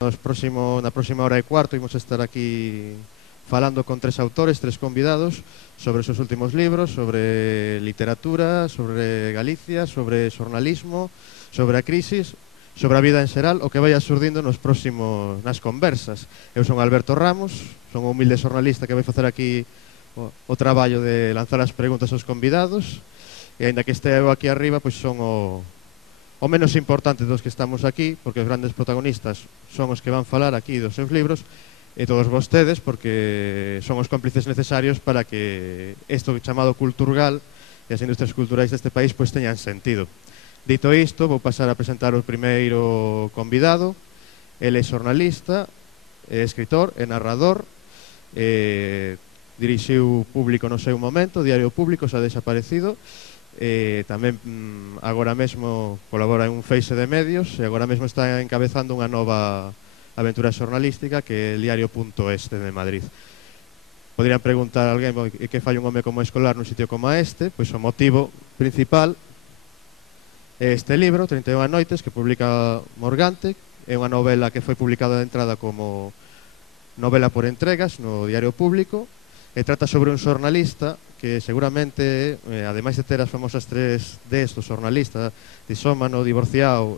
Na próxima hora e cuarto imos estar aquí falando con 3 autores, 3 convidados sobre os seus últimos libros, sobre literatura, sobre Galicia, sobre xornalismo, sobre a crisis, sobre a vida en xeral, o que vai surdindo nas conversas. Eu son Alberto Ramos, son un humilde xornalista que vai facer aquí o traballo de lanzar as preguntas aos convidados, e aínda que este eu aquí arriba, pois son o menos importante dos que estamos aquí, porque os grandes protagonistas son os que van falar aquí dos seus libros, e todos vostedes, porque son os cómplices necesarios para que isto chamado Culturgal e as industrias culturais deste país pois teñan sentido. Dito isto, vou pasar a presentar o primeiro convidado. Ele é xornalista, é escritor, é narrador, dirixiu Público no seu momento, Diario Público, xa desaparecido, tamén agora mesmo colabora en un feixe de medios e agora mesmo está encabezando unha nova aventura xornalística que é el Diario.es de Madrid. Poderían preguntar a alguén que fai un home como escolar nun sitio como este. Pois o motivo principal é este libro, 31 noites, que publica Morgante. É unha novela que foi publicada de entrada como novela por entregas no Diario Público e trata sobre un xornalista que seguramente, ademais de ter as famosas 3Ds do xornalista, disómano, divorciado,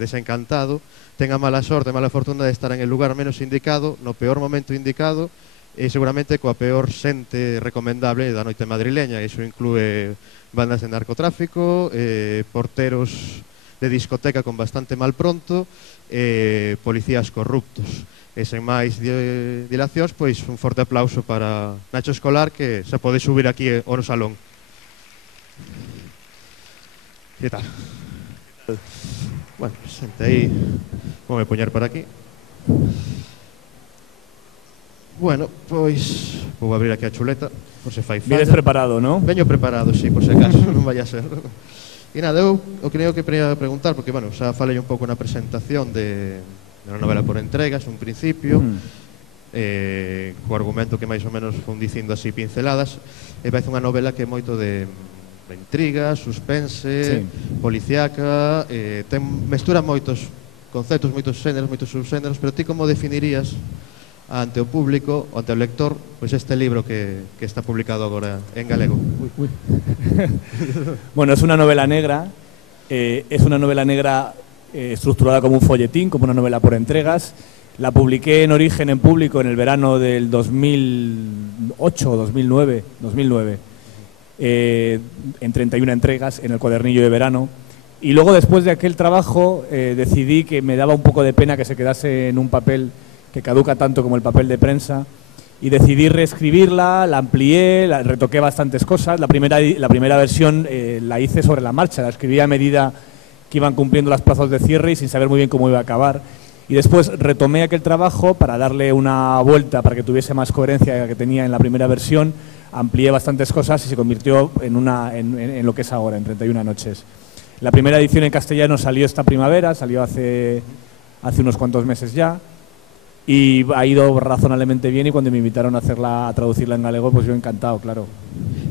desencantado, ten a mala sorte, a mala fortuna de estar en el lugar menos indicado, no peor momento indicado, e seguramente coa peor xente recomendable da noite madrileña. Iso inclúe bandas de narcotráfico, porteros de discoteca con bastante mal pronto, policías corruptos. E sen máis dilacións, pois un forte aplauso para Nacho Escolar, que se pode subir aquí ao salón. Que tal? Bueno, xente aí, vou me poñer por aquí. Bueno, pois vou abrir aquí a chuleta, por se fai falta. Vienes preparado, non? Veño preparado, sí, por se acaso, non vai a ser. E nada, eu creo que quería preguntar, porque, bueno, xa falei un pouco na presentación de unha novela por entregas, un principio, co argumento que máis ou menos fun dicindo así pinceladas, e parece unha novela que é moito de intriga, suspense, policiaca, mestura moitos conceptos, moitos xéneros, moitos subxéneros, pero ti como definirías ante o público, ante o lector, pois este libro que está publicado agora en galego? Bueno, es una novela negra, estructurada como un folletín, como una novela por entregas. La publiqué en origen en Público en el verano del 2008 o 2009, en 31 entregas en el cuadernillo de verano. Y luego, después de aquel trabajo, decidí que me daba un poco de pena que se quedase en un papel que caduca tanto como el papel de prensa, y decidí reescribirla, la amplié, retoqué bastantes cosas. La primera versión la hice sobre la marcha, la escribí a medida que iban cumpliendo los plazos de cierre y sin saber muy bien cómo iba a acabar. Y después retomé aquel trabajo para darle una vuelta, para que tuviese más coherencia que tenía en la primera versión, amplié bastantes cosas y se convirtió en lo que es ahora, en 31 noches. La primera edición en castellano salió esta primavera, salió hace unos cuantos meses ya, y ha ido razonablemente bien, y cuando me invitaron a traducirla en galego, pues yo encantado, claro.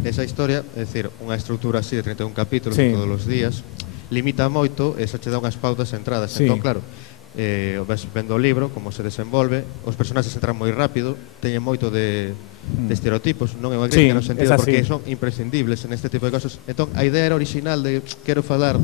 Esa historia, é dicir, unha estructura así de 31 capítulos todos os días, limita moito e xa che dá unhas pautas entradas. Entón, claro, ves vendo o libro, como se desenvolve, os personaxes entran moi rápido, teñen moito de estereotipos, non é unha crítica no sentido porque son imprescindibles en este tipo de cosas. Entón, a idea era original de quero falar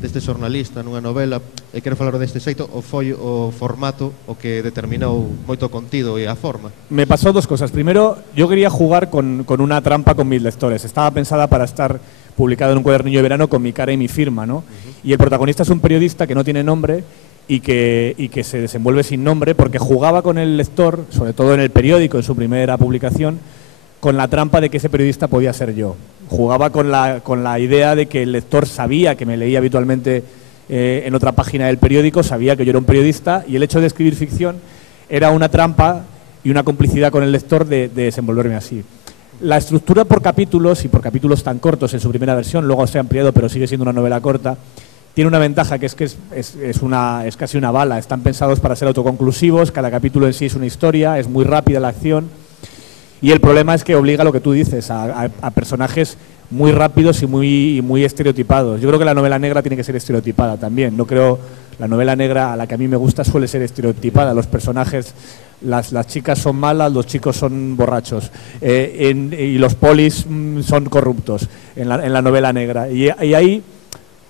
deste xornalista nunha novela e quero falar deste xeito, ou foi o formato o que determinou moito o contido e a forma? Me pasó dos cosas. Primero, yo quería jugar con una trampa con mis lectores. Estaba pensada para estar publicado en un cuadernillo de verano con mi cara y mi firma, ¿no? Y el protagonista es un periodista que no tiene nombre y que se desenvuelve sin nombre, porque jugaba con el lector, sobre todo en el periódico, en su primera publicación, con la trampa de que ese periodista podía ser yo. Jugaba con la idea de que el lector sabía que me leía habitualmente en otra página del periódico, sabía que yo era un periodista, y el hecho de escribir ficción era una trampa y una complicidad con el lector de desenvolverme así. La estructura por capítulos, y por capítulos tan cortos en su primera versión, luego se ha ampliado, pero sigue siendo una novela corta, tiene una ventaja, que es casi una bala. Están pensados para ser autoconclusivos, cada capítulo en sí es una historia, es muy rápida la acción, y el problema es que obliga a lo que tú dices, a personajes muy rápidos y muy estereotipados. Yo creo que la novela negra tiene que ser estereotipada también. No creo la novela negra, a la que a mí me gusta, suele ser estereotipada. Los personajes, las chicas son malas, los chicos son borrachos, y los polis son corruptos en la novela negra. Y ahí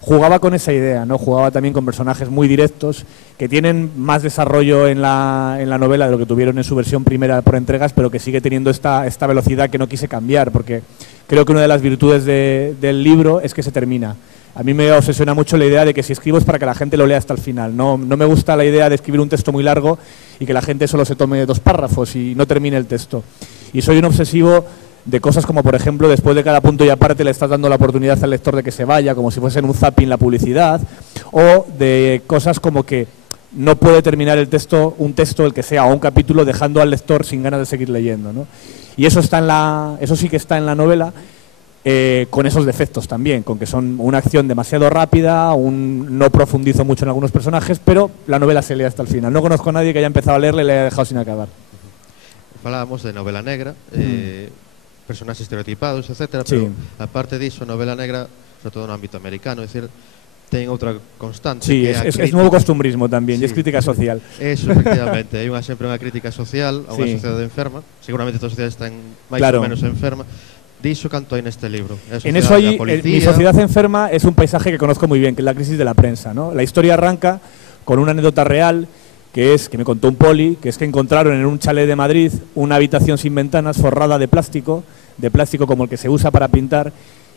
jugaba con esa idea, ¿no? Jugaba también con personajes muy directos que tienen más desarrollo en la novela de lo que tuvieron en su versión primera por entregas, pero que sigue teniendo esta velocidad que no quise cambiar, porque creo que una de las virtudes del libro es que se termina. A mí me obsesiona mucho la idea de que si escribo es para que la gente lo lea hasta el final. No me gusta la idea de escribir un texto muy largo y que la gente solo se tome 2 párrafos y no termine el texto. Y soy un obsesivo de cosas como, por ejemplo, después de cada punto y aparte le estás dando la oportunidad al lector de que se vaya, como si fuese un zapping la publicidad, o de cosas como que no puede terminar un texto, el que sea, o un capítulo, dejando al lector sin ganas de seguir leyendo, ¿no? Y eso sí que está en la novela, con esos defectos también, con que son una acción demasiado rápida, no profundizo mucho en algunos personajes, pero la novela se lee hasta el final. No conozco a nadie que haya empezado a leerla y le haya dejado sin acabar. Falábamos de novela negra, personajes estereotipados, etcétera, pero aparte diso, novela negra, sobre todo no ámbito americano, es decir, ten outra constante. Sí, es nuevo costumbrismo tamén, e es crítica social. Eso, efectivamente, hai sempre unha crítica social a unha sociedade enferma, seguramente toda a sociedade está máis ou menos enferma. Diso canto hai neste libro. En eso hay, mi sociedad enferma es un paisaje que conozco muy bien, que es la crisis de la prensa, ¿no? La historia arranca con una anécdota real que me contó un poli, que es que encontraron en un chalet de Madrid una habitación sin ventanas forrada de plástico como el que se usa para pintar,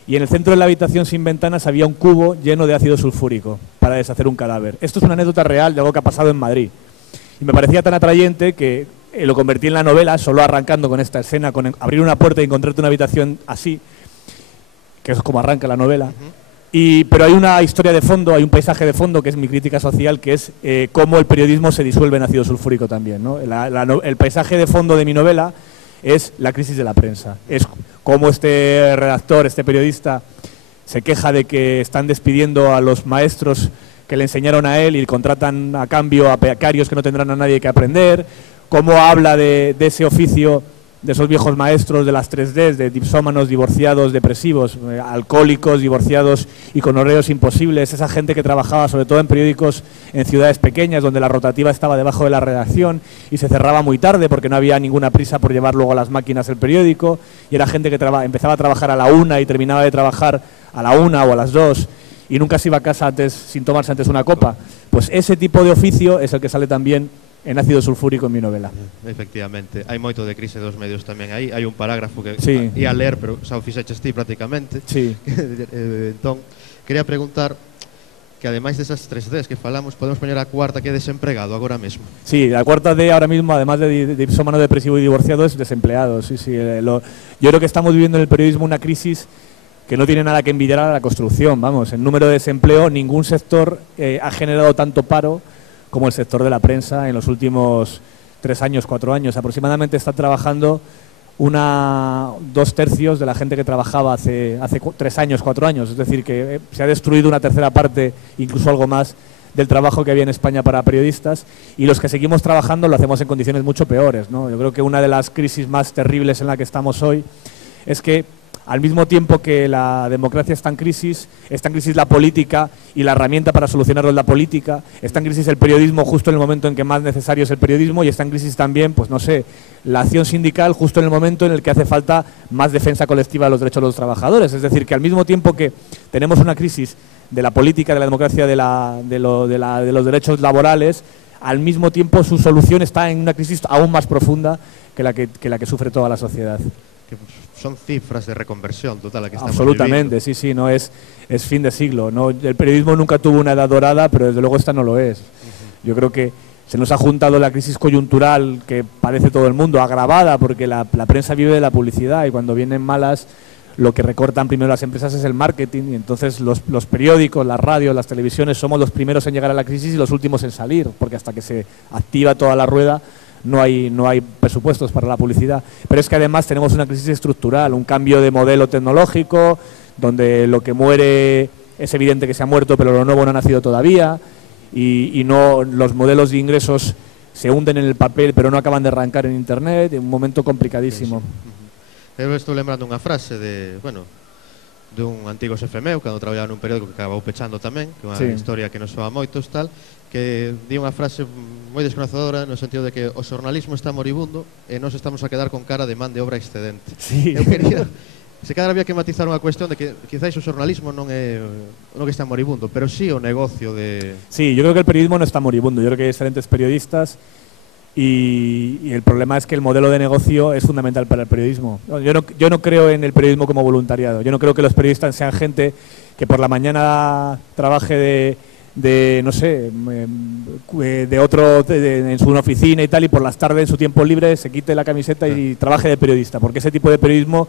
y en el centro de la habitación sin ventanas había un cubo lleno de ácido sulfúrico para deshacer un cadáver. Esto es una anécdota real de algo que ha pasado en Madrid. Y me parecía tan atrayente que lo convertí en la novela, solo arrancando con esta escena, con abrir una puerta y encontrarte una habitación así, que es como arranca la novela. Pero hay una historia de fondo, hay un paisaje de fondo que es mi crítica social, que es cómo el periodismo se disuelve en ácido sulfúrico también, ¿no? El paisaje de fondo de mi novela es la crisis de la prensa. Es cómo este redactor, este periodista, se queja de que están despidiendo a los maestros que le enseñaron a él y contratan a cambio a becarios que no tendrán a nadie que aprender, cómo habla de ese oficio, de esos viejos maestros de las 3Ds, de dipsómanos, divorciados, depresivos, alcohólicos, divorciados y con horarios imposibles, esa gente que trabajaba sobre todo en periódicos en ciudades pequeñas donde la rotativa estaba debajo de la redacción y se cerraba muy tarde porque no había ninguna prisa por llevar luego a las máquinas el periódico, y era gente que empezaba a trabajar a la 1 y terminaba de trabajar a la 1 o a las 2 y nunca se iba a casa sin tomarse antes una copa. Pues ese tipo de oficio es el que sale también en ácido sulfúrico en mi novela. Efectivamente, hai moito de crise dos medios tamén aí. Hai un parágrafo que ia ler, pero xa o fixeches ti prácticamente. Entón, quería preguntar que ademais desas 3Ds que falamos, podemos poñer a cuarta que é desempregado agora mesmo. Sí, la cuarta D ahora mismo, además de dipsómano, depresivo y divorciado, es desempleado. Sí, yo creo que estamos viviendo en el periodismo una crisis que no tiene nada que envidiar a la construcción. Vamos, en número de desempleo, ningún sector ha generado tanto paro como el sector de la prensa en los últimos 3 años, 4 años. Aproximadamente está trabajando 2/3 de la gente que trabajaba hace 3 años, 4 años. Es decir, que se ha destruido una tercera parte, incluso algo más, del trabajo que había en España para periodistas, y los que seguimos trabajando lo hacemos en condiciones mucho peores, ¿no? Yo creo que una de las crisis más terribles en la que estamos hoy es que al mismo tiempo que la democracia está en crisis la política, y la herramienta para solucionarlo es la política, está en crisis el periodismo justo en el momento en que más necesario es el periodismo, y está en crisis también, pues no sé, la acción sindical justo en el momento en el que hace falta más defensa colectiva de los derechos de los trabajadores. Es decir, que al mismo tiempo que tenemos una crisis de la política, de la democracia, de los derechos laborales, al mismo tiempo su solución está en una crisis aún más profunda que la que sufre toda la sociedad. Que son cifras de reconversión total la que estamos absolutamente viviendo. Sí, no es fin de siglo, ¿no? El periodismo nunca tuvo una edad dorada, pero desde luego esta no lo es. Yo creo que se nos ha juntado la crisis coyuntural que padece todo el mundo, agravada porque la prensa vive de la publicidad, y cuando vienen malas lo que recortan primero las empresas es el marketing, y entonces los periódicos, las radios, las televisiones somos los primeros en llegar a la crisis y los últimos en salir, porque hasta que se activa toda la rueda no hay presupuestos para la publicidad. Pero es que además tenemos una crisis estructural, un cambio de modelo tecnológico, donde lo que muere es evidente que se ha muerto, pero lo nuevo no ha nacido todavía, y no, los modelos de ingresos se hunden en el papel, pero no acaban de arrancar en Internet, en un momento complicadísimo. Eu estou lembrando unha frase de, bueno, dun antigo xefe meu, cando traballaba nun periódico que acabou pechando tamén, que é unha historia que nos soa moitos, tal, que di unha frase moi desconocedora no sentido de que o xornalismo está moribundo e nós estamos a quedar con cara de man de obra excedente. Sí. Eu quería, se cada había que matizar unha cuestión de que quizáis o xornalismo non é o que está moribundo, pero sí o negocio de... Sí, yo creo que el periodismo no está moribundo, yo creo que hay excelentes periodistas y el problema es que el modelo de negocio es fundamental para el periodismo. Yo no creo en el periodismo como voluntariado, yo no creo que los periodistas sean gente que por la mañana trabaje no sé, en su oficina y tal, y por las tardes en su tiempo libre se quite la camiseta y trabaje de periodista, porque ese tipo de periodismo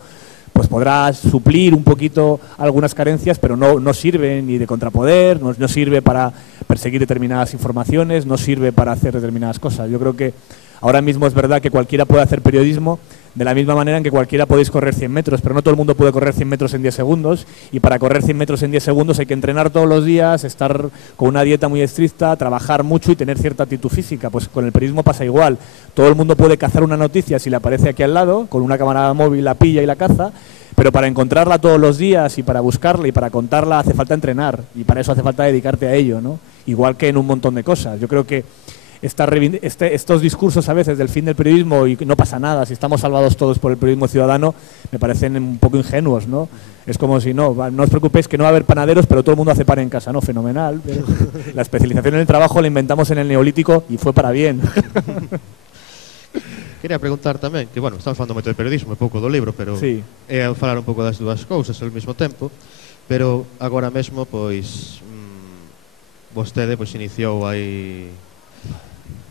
pues podrá suplir un poquito algunas carencias, pero no sirve ni de contrapoder, no sirve para perseguir determinadas informaciones, no sirve para hacer determinadas cosas. Yo creo que ahora mismo es verdad que cualquiera puede hacer periodismo de la misma manera en que cualquiera podéis correr 100 metros, pero no todo el mundo puede correr 100 metros en 10 segundos, y para correr 100 metros en 10 segundos hay que entrenar todos los días, estar con una dieta muy estricta, trabajar mucho y tener cierta actitud física. Pues con el periodismo pasa igual. Todo el mundo puede cazar una noticia si le aparece aquí al lado, con una cámara móvil la pilla y la caza, pero para encontrarla todos los días y para buscarla y para contarla hace falta entrenar, y para eso hace falta dedicarte a ello, ¿no? Igual que en un montón de cosas. Yo creo que estos discursos a veces del fin del periodismo y que no pasa nada, si estamos salvados todos por el periodismo ciudadano, me parecen un poco ingenuos, ¿no? Es como si no os preocupéis que no va a haber panaderos, pero todo el mundo hace pan en casa, ¿no? Fenomenal. Pero la especialización en el trabajo la inventamos en el Neolítico y fue para bien. Quería preguntar tamén, que, bueno, estamos falando moito de periodismo e pouco do libro, pero sí, é falar un pouco das dúas cousas ao mesmo tempo, pero agora mesmo, pois, vostede pois iniciou aí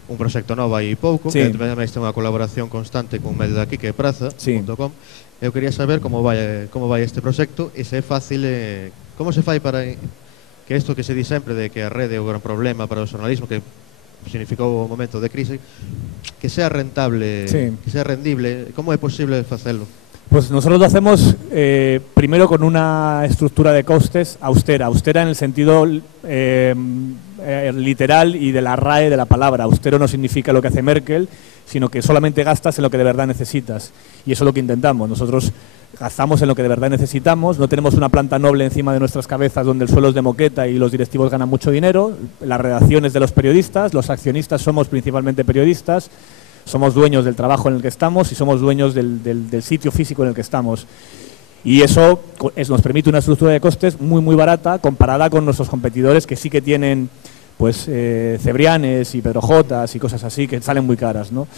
un proxecto novo aí pouco, sí, que tamén ten unha colaboración constante con un medio de aquí que é praza.com. Sí. Eu quería saber como vai este proxecto e se é fácil, como se fai para que isto que se di sempre de que a rede é o gran problema para o xornalismo, que significou o momento de crise, que sea rentable, sí, que sea rendible, como é posible facelo? Pues nosotros lo hacemos primero con una estructura de costes austera en el sentido literal y de la RAE de la palabra. Austero no significa lo que hace Merkel, sino que solamente gastas en lo que de verdad necesitas. Y eso es lo que intentamos. Nosotros gastamos en lo que de verdad necesitamos, no tenemos una planta noble encima de nuestras cabezas donde el suelo es de moqueta y los directivos ganan mucho dinero, las redacciones de los periodistas, los accionistas somos principalmente periodistas, somos dueños del trabajo en el que estamos y somos dueños del sitio físico en el que estamos. Y eso nos permite una estructura de costes muy barata comparada con nuestros competidores que sí que tienen pues Cebrianes y Pedro Jotas y cosas así que salen muy caras, ¿no?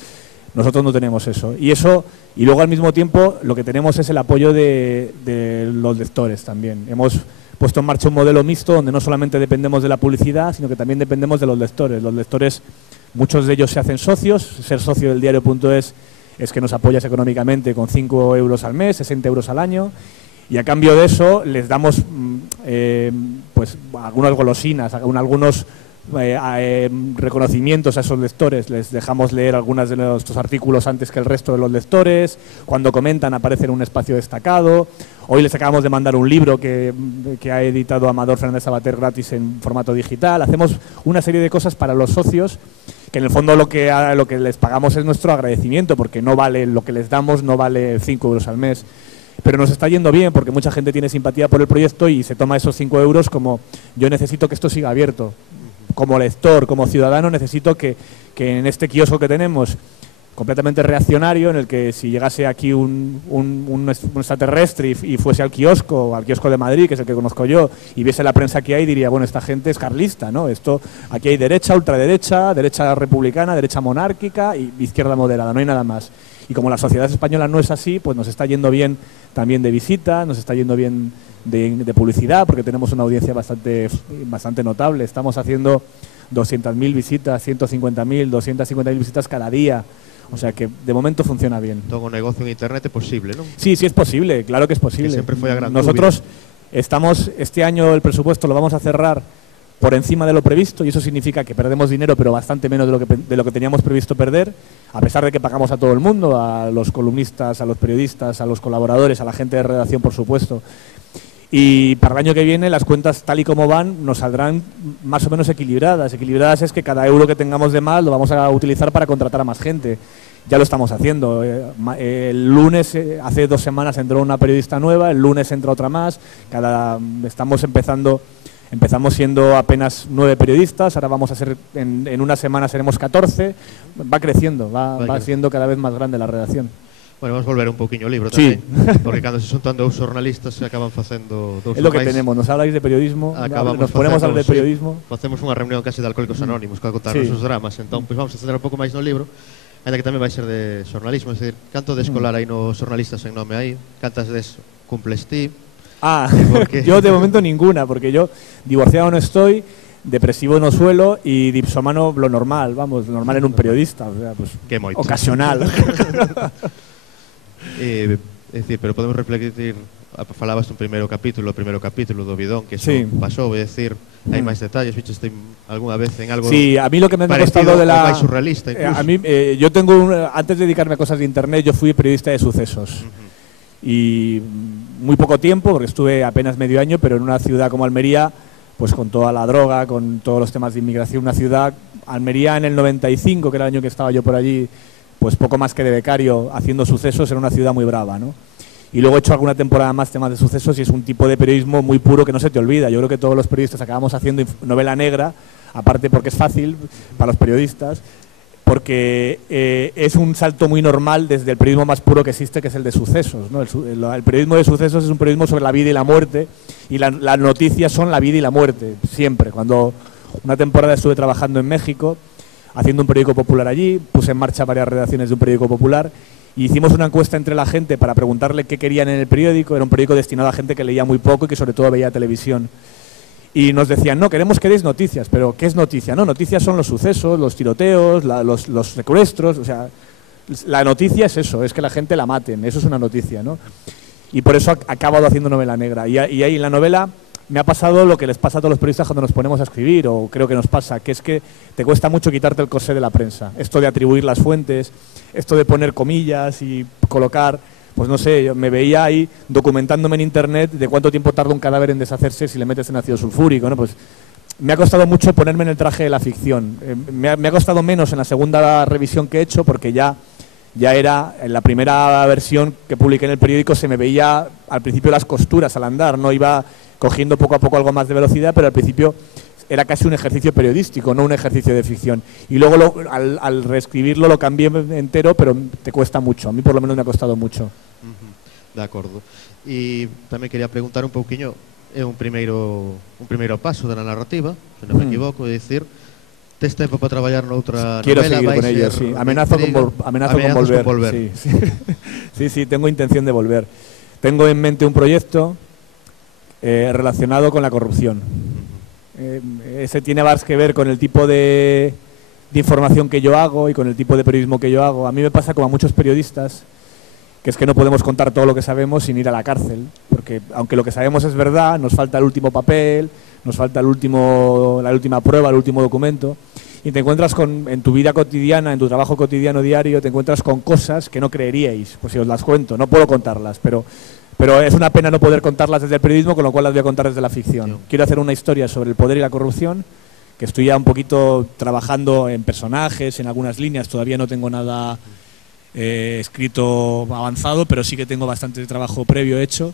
Nosotros no tenemos eso. Y luego al mismo tiempo lo que tenemos es el apoyo de los lectores también. Hemos puesto en marcha un modelo mixto donde no solamente dependemos de la publicidad, sino que también dependemos de los lectores. Los lectores, muchos de ellos se hacen socios. Ser socio del diario.es es que nos apoyas económicamente con 5 euros al mes, 60 euros al año. Y a cambio de eso les damos pues algunas golosinas, algunos reconocimientos a esos lectores. Les dejamos leer algunos de nuestros artículos antes que el resto de los lectores. Cuando comentan aparece en un espacio destacado. Hoy les acabamos de mandar un libro que ha editado Amador Fernández Sabater gratis en formato digital. Hacemos una serie de cosas para los socios que en el fondo lo que les pagamos es nuestro agradecimiento, porque no vale lo que les damos, no vale 5 euros al mes. Pero nos está yendo bien porque mucha gente tiene simpatía por el proyecto y se toma esos 5 euros como yo necesito que esto siga abierto. Como lector, como ciudadano, necesito que en este kiosco que tenemos, completamente reaccionario, en el que si llegase aquí un extraterrestre y fuese al kiosco de Madrid, que es el que conozco yo, y viese la prensa que hay, diría, bueno, esta gente es carlista, ¿no? Aquí hay derecha, ultraderecha, derecha republicana, derecha monárquica y izquierda moderada, no hay nada más. Y como la sociedad española no es así, pues nos está yendo bien también de visita, nos está yendo bien de publicidad, porque tenemos una audiencia bastante notable. Estamos haciendo 200.000 visitas, 150.000, 250.000 visitas cada día. O sea que de momento funciona bien. Todo negocio en internet es posible, ¿no? Sí, es posible, claro que es posible. Que siempre fue a gran Nosotros estamos, este año el presupuesto lo vamos a cerrar por encima de lo previsto, y eso significa que perdemos dinero, pero bastante menos de lo que teníamos previsto perder, a pesar de que pagamos a todo el mundo, a los columnistas, a los periodistas, a los colaboradores, a la gente de redacción, por supuesto. Y para el año que viene las cuentas tal y como van nos saldrán más o menos equilibradas. Equilibradas es que cada euro que tengamos de más lo vamos a utilizar para contratar a más gente. ya lo estamos haciendo. El lunes, hace 2 semanas entró una periodista nueva, el lunes entra otra más, empezamos siendo apenas 9 periodistas, ahora vamos a ser, en una semana seremos 14, va creciendo, va siendo cada vez más grande la redacción. Bueno, vamos volver un poquinho o libro tamén, porque cando se xuntan 2 xornalistas se acaban facendo 2 É lo que tenemos, nos habláis de periodismo, nos ponemos a hablar de periodismo. Facemos unha reunión casi de Alcohólicos Anónimos, para contarnos os dramas, entón pois vamos a centrar un pouco máis no libro, ainda que tamén vai ser de xornalismo, é dicir, canto de escolar hai nos xornalistas en nome aí, cantas des cumples ti? Yo de momento ninguna, porque yo divorciado no estoy, depresivo no suelo y dipsómano lo normal, vamos, lo normal en un periodista, o sea, pues ocasional. É dicir, pero podemos reflectir, falabas un primeiro capítulo do Bidón, que eso pasou, é dicir, hai máis detalles, vicheste algunha vez en algo sí, a mí lo que me ha costado de la... máis surrealista incluso. A mí, yo tengo, antes de dedicarme a cosas de internet, yo fui periodista de sucesos. Y muy poco tiempo, porque estuve apenas medio año, pero en una ciudad como Almería, pues con toda la droga, con todos los temas de inmigración, una ciudad, Almería en el 95, que era el año que estaba yo por allí, pues poco más que de becario haciendo sucesos, era una ciudad muy brava, ¿no? Y luego he hecho alguna temporada más temas de sucesos y es un tipo de periodismo muy puro que no se te olvida. Yo creo que todos los periodistas acabamos haciendo novela negra, aparte porque es fácil para los periodistas, porque es un salto muy normal desde el periodismo más puro que existe, que es el de sucesos, ¿no? El periodismo de sucesos es un periodismo sobre la vida y la muerte, y las noticias son la vida y la muerte, siempre. Cuando una temporada estuve trabajando en México, haciendo un periódico popular allí, puse en marcha varias redacciones de un periódico popular, y hicimos una encuesta entre la gente para preguntarle qué querían en el periódico. Era un periódico destinado a gente que leía muy poco y que sobre todo veía televisión. Y nos decían, no, queremos que deis noticias, pero ¿qué es noticia? No, noticias son los sucesos, los tiroteos, los secuestros, o sea, la noticia es eso, es que la gente la maten, eso es una noticia, ¿no? Y por eso he acabado haciendo novela negra. Y ahí en la novela me ha pasado lo que les pasa a todos los periodistas cuando nos ponemos a escribir, o creo que nos pasa, que es que te cuesta mucho quitarte el corsé de la prensa. Esto de atribuir las fuentes, esto de poner comillas y colocar... Pues no sé, yo me veía ahí documentándome en internet de cuánto tiempo tarda un cadáver en deshacerse si le metes en ácido sulfúrico, ¿no? Pues me ha costado mucho ponerme en el traje de la ficción. Me ha costado menos en la segunda revisión que he hecho, porque ya era, en la primera versión que publiqué en el periódico se me veía al principio las costuras al andar, no iba cogiendo poco a poco algo más de velocidad, pero al principio era casi un ejercicio periodístico, no un ejercicio de ficción. Y luego al reescribirlo lo cambié entero, pero te cuesta mucho. A mí por lo menos me ha costado mucho. De acordo. E tamén quería preguntar un pouquiño, é un primeiro paso da narrativa, se non me equivoco, é dicir, tes tempo para traballar noutra novela? Quiero seguir con ello, sí. Amenazo con volver. Sí, tengo intención de volver. Tengo en mente un proyecto relacionado con la corrupción. Ese tiene más que ver con el tipo de información que yo hago y con el tipo de periodismo que yo hago. A mí me pasa como a muchos periodistas, que es que no podemos contar todo lo que sabemos sin ir a la cárcel, porque aunque lo que sabemos es verdad, nos falta el último papel, nos falta la última prueba, el último documento, y te encuentras en tu vida cotidiana, en tu trabajo cotidiano diario, te encuentras con cosas que no creeríais. Pues si os las cuento, no puedo contarlas, pero es una pena no poder contarlas desde el periodismo, con lo cual las voy a contar desde la ficción. Quiero hacer una historia sobre el poder y la corrupción, que estoy ya un poquito trabajando en personajes, en algunas líneas, todavía no tengo nada escrito avanzado, pero sí que tengo bastante trabajo previo hecho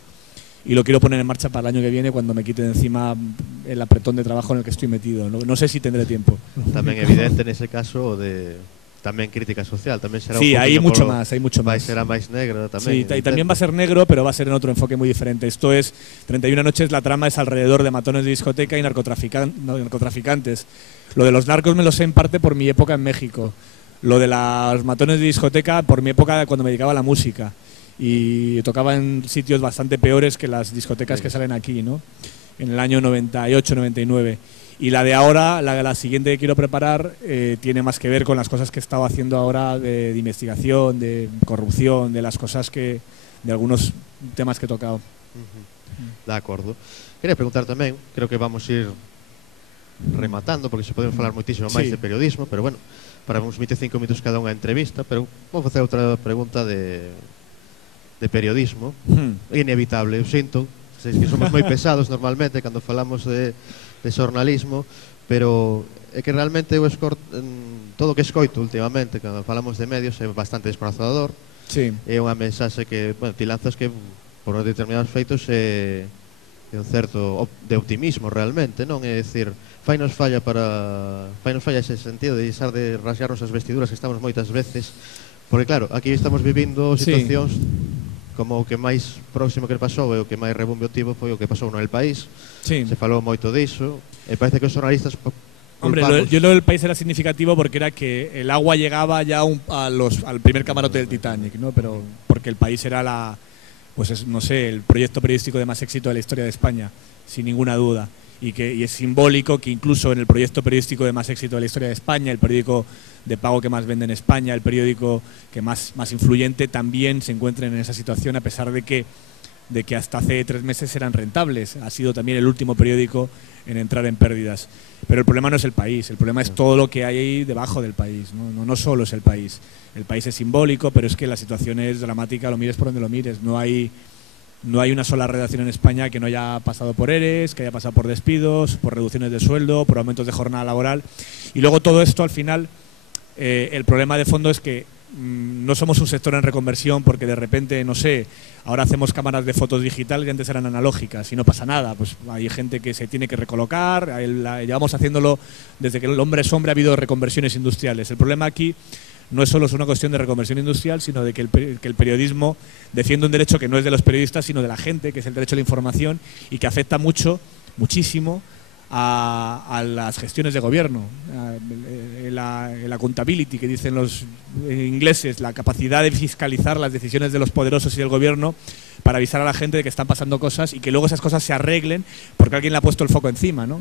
y lo quiero poner en marcha para el año que viene, cuando me quite de encima el apretón de trabajo en el que estoy metido. No sé si tendré tiempo. Tamén evidente nese caso de tamén crítica social, tamén será sí, hay mucho más. Será máis negro tamén. Sí, y también va a ser negro, pero va a ser en otro enfoque muy diferente. Esto es 31 noches, la trama es alrededor de matones de discoteca y narcotraficantes. Lo de los narcos me lo sé en parte por mi época en México. Lo de los matones de discoteca por mi época cuando me dedicaba a la música y tocaba en sitios bastante peores que las discotecas que salen aquí, ¿no? En el año 98, 99. Y la de ahora, la siguiente que quiero preparar, tiene más que ver con las cosas que he estado haciendo ahora de investigación, de corrupción, de las cosas de algunos temas que he tocado. De acordo. Quería preguntar tamén, creo que vamos a ir rematando, porque se podemos falar moitísimo máis de periodismo, pero bueno, para uns 25 minutos cada unha entrevista, pero vou facer outra pregunta de periodismo. Inevitable, eu sinto, que somos moi pesados normalmente cando falamos de xornalismo, pero é que realmente todo o que escoito últimamente cando falamos de medios é bastante descorazador. Sí. É unha mensaxe que, bueno, ti lanzas que por determinados feitos é un certo de optimismo realmente, non? É dicir, fainos falla ese sentido de deixar de rasgarnos as vestiduras que estamos moitas veces, porque claro, aquí estamos vivindo situacións como o que máis próximo que pasou e o que máis rebumbe tivo foi o que pasou no El País. Se falou moito diso e parece que os jornalistas Hombre, yo lo del país era significativo porque era que el agua llegaba ya al primer camarote del Titanic, ¿no? Pero porque el país era no sé, el proyecto periodístico de más éxito de la historia de España, sin ninguna duda. Y es simbólico que incluso en el proyecto periodístico de más éxito de la historia de España, el periódico de pago que más vende en España, el periódico que más influyente, también se encuentren en esa situación, a pesar de que hasta hace 3 meses eran rentables. Ha sido también el último periódico en entrar en pérdidas. Pero el problema no es el país, el problema es todo lo que hay ahí debajo del país. No solo es el país. El país es simbólico, pero es que la situación es dramática, lo mires por donde lo mires. No hay una sola redacción en España que no haya pasado por ERES, que haya pasado por despidos, por reducciones de sueldo, por aumentos de jornada laboral. Y luego todo esto, al final, el problema de fondo es que no somos un sector en reconversión porque de repente, no sé, ahora hacemos cámaras de fotos digitales y antes eran analógicas y no pasa nada. Pues hay gente que se tiene que recolocar, llevamos haciéndolo desde que el hombre es hombre, ha habido reconversiones industriales. El problema aquí no es solo una cuestión de reconversión industrial, sino de que el periodismo defiende un derecho que no es de los periodistas, sino de la gente, que es el derecho a la información y que afecta muchísimo a las gestiones de gobierno, la accountability que dicen los ingleses, la capacidad de fiscalizar las decisiones de los poderosos y del gobierno para avisar a la gente de que están pasando cosas y que luego esas cosas se arreglen porque alguien le ha puesto el foco encima, ¿no?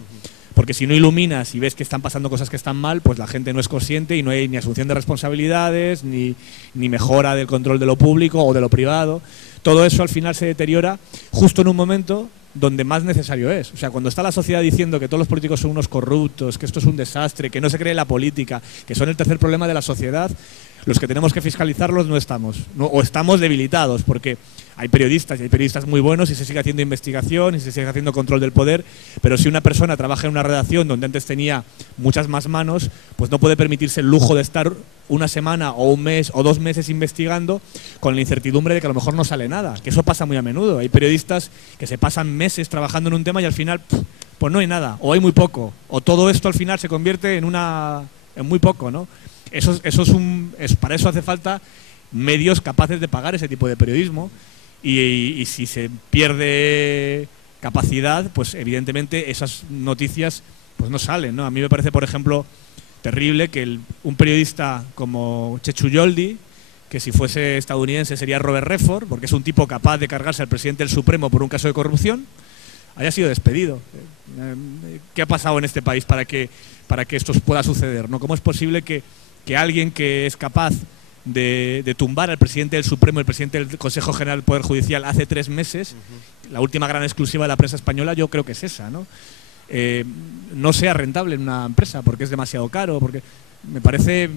Porque si no iluminas y ves que están pasando cosas que están mal, pues la gente no es consciente y no hay ni asunción de responsabilidades, ni mejora del control de lo público o de lo privado. Todo eso al final se deteriora justo en un momento donde más necesario es. O sea, cuando está la sociedad diciendo que todos los políticos son unos corruptos, que esto es un desastre, que no se cree en la política, que son el tercer problema de la sociedad, los que tenemos que fiscalizarlos no estamos, o estamos debilitados, porque hay periodistas muy buenos y se sigue haciendo investigación y se sigue haciendo control del poder, pero si una persona trabaja en una redacción donde antes tenía muchas más manos, pues no puede permitirse el lujo de estar una semana o un mes o 2 meses investigando con la incertidumbre de que a lo mejor no sale nada, que eso pasa muy a menudo. Hay periodistas que se pasan meses trabajando en un tema y al final pues no hay nada, o hay muy poco, o todo esto al final se convierte en muy poco, ¿no? Para eso hace falta medios capaces de pagar ese tipo de periodismo y si se pierde capacidad, pues evidentemente esas noticias pues no salen, ¿no? A mí me parece, por ejemplo, terrible que un periodista como Chechu Yoldi, que si fuese estadounidense sería Robert Redford, porque es un tipo capaz de cargarse al presidente del Supremo por un caso de corrupción, haya sido despedido. ¿Qué ha pasado en este país para que esto pueda suceder, ¿no? ¿Cómo es posible que alguien que es capaz de tumbar al presidente del Supremo y el presidente del Consejo General del Poder Judicial hace 3 meses, la última gran exclusiva de la prensa española yo creo que es esa, ¿no? No sea rentable en una empresa porque es demasiado caro, porque me parece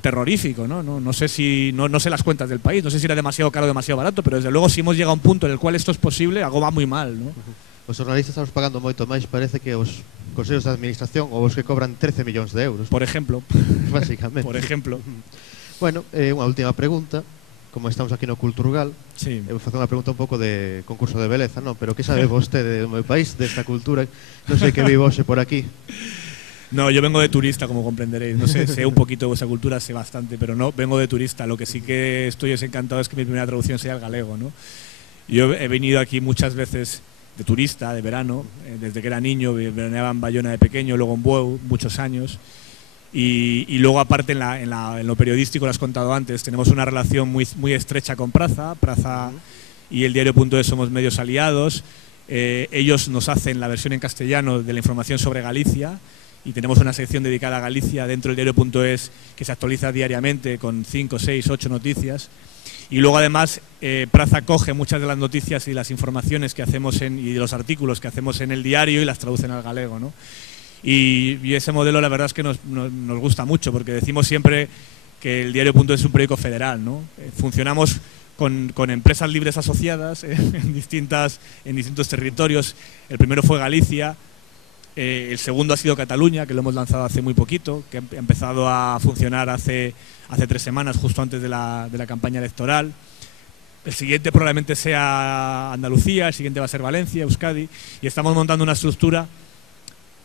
terrorífico, ¿no? No sé si no sé las cuentas del país, no sé si era demasiado caro o demasiado barato, pero desde luego si hemos llegado a un punto en el cual esto es posible, algo va muy mal, ¿no? Os jornalistas estamos pagando moito máis, parece que os consellos de administración ou os que cobran 13 millóns de euros. Por ejemplo. Básicamente. Por ejemplo. Bueno, unha última pregunta. Como estamos aquí no Culturgal, sí. Eu vou facer unha pregunta un pouco de concurso de beleza, non? Pero que sabe vostede do meu país, desta cultura? Non sei que vivo hoxe por aquí. No, yo vengo de turista, como comprenderéis. No sé un poquito de vuestra cultura, sé bastante, pero no, vengo de turista. Lo que sí que estoy encantado es que mi primera traducción sea el galego, ¿no? Yo he venido aquí muchas veces de turista, de verano, desde que era niño, veraneaba en Bayona de pequeño, luego en Bueu, muchos años. Y luego aparte en lo periodístico, lo has contado antes, tenemos una relación muy estrecha con Praza y el diario.es somos medios aliados. Ellos nos hacen la versión en castellano de la información sobre Galicia y tenemos una sección dedicada a Galicia dentro del diario.es que se actualiza diariamente con 5, 6, 8 noticias. Y luego además Praza coge muchas de las noticias y las informaciones que hacemos y los artículos que hacemos en el diario y las traducen al galego, ¿no? Y ese modelo la verdad es que nos gusta mucho porque decimos siempre que el diario.es es un periódico federal, ¿no? Funcionamos con empresas libres asociadas en distintos territorios. El primero fue Galicia, El segundo ha sido Cataluña, que lo hemos lanzado hace muy poquito, que ha empezado a funcionar hace 3 semanas, justo antes de la campaña electoral. El siguiente probablemente sea Andalucía, el siguiente va a ser Valencia, Euskadi, y estamos montando una estructura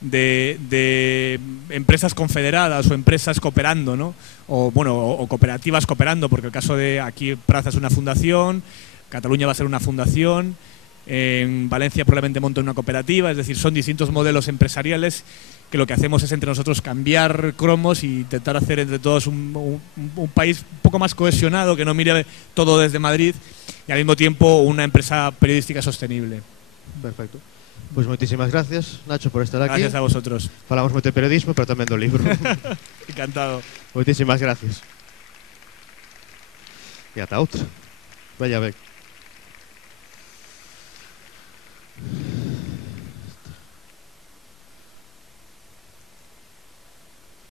de empresas confederadas o empresas cooperando, ¿no? O cooperativas cooperando, porque el caso de aquí Praza es una fundación, Cataluña va a ser una fundación, en Valencia probablemente monte una cooperativa, es decir, son distintos modelos empresariales que lo que hacemos es entre nosotros cambiar cromos y intentar hacer entre todos un país un poco más cohesionado, que no mire todo desde Madrid, y al mismo tiempo una empresa periodística sostenible. Perfecto. Pois moitísimas gracias, Nacho, por estar aquí. Gracias a vosotros. Falamos moito de periodismo, pero tamén do libro. Encantado. Moitísimas gracias. E ata outra. Vaya ben.